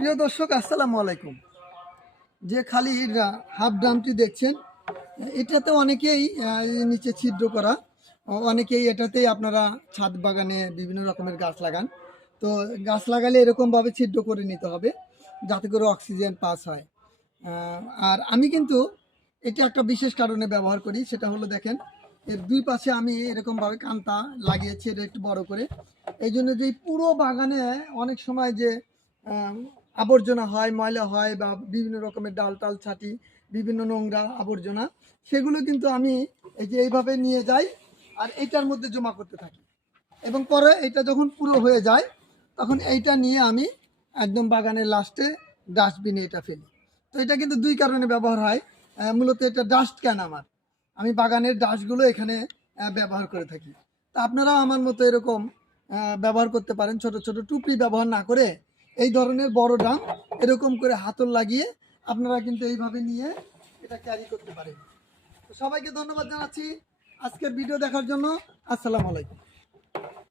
প্রিয় দর্শক, আসসালামু আলাইকুম। যে খালি হাফ ড্রামটি দেখছেন, এটাতে অনেকেই নিচে ছিদ্র করা, অনেকেই এটাতেই আপনারা ছাদ বাগানে বিভিন্ন রকমের গাছ লাগান। তো গাছ লাগালে এরকমভাবে ছিদ্র করে নিতে হবে যাতে করে অক্সিজেন পাস হয়। আর আমি কিন্তু এটা একটা বিশেষ কারণে ব্যবহার করি, সেটা হলো দেখেন, এর দুই পাশে আমি এরকমভাবে কান্তা লাগিয়েছি, এটা একটু বড় করে। এই জন্য যে পুরো বাগানে অনেক সময় যে আহ, আবর্জনা হয়, ময়লা হয়, বা বিভিন্ন রকমের ডাল টাল ছাটি, বিভিন্ন নোংরা আবর্জনা, সেগুলো কিন্তু আমি এই যে এইভাবে নিয়ে যাই আর এইটার মধ্যে জমা করতে থাকি। এবং পরে এটা যখন পুরো হয়ে যায় তখন এইটা নিয়ে আমি একদম বাগানের লাস্টে ডাস্টবিনে এটা ফেলি। তো এটা কিন্তু দুই কারণে ব্যবহার হয়। মূলত এটা ডাস্ট ক্যান আমার, আমি বাগানের ডাস্টগুলো এখানে ব্যবহার করে থাকি। তা আপনারাও আমার মতো এরকম ব্যবহার করতে পারেন। ছোট ছোট টুপি ব্যবহার না করে এই ধরনের বড় ড্রাম এরকম করে হাতল লাগিয়ে আপনারা কিন্তু এইভাবে নিয়ে এটা ক্যারি করতে পারেন। তো সবাইকে ধন্যবাদ জানাচ্ছি আজকের ভিডিও দেখার জন্য। আসসালামু আলাইকুম।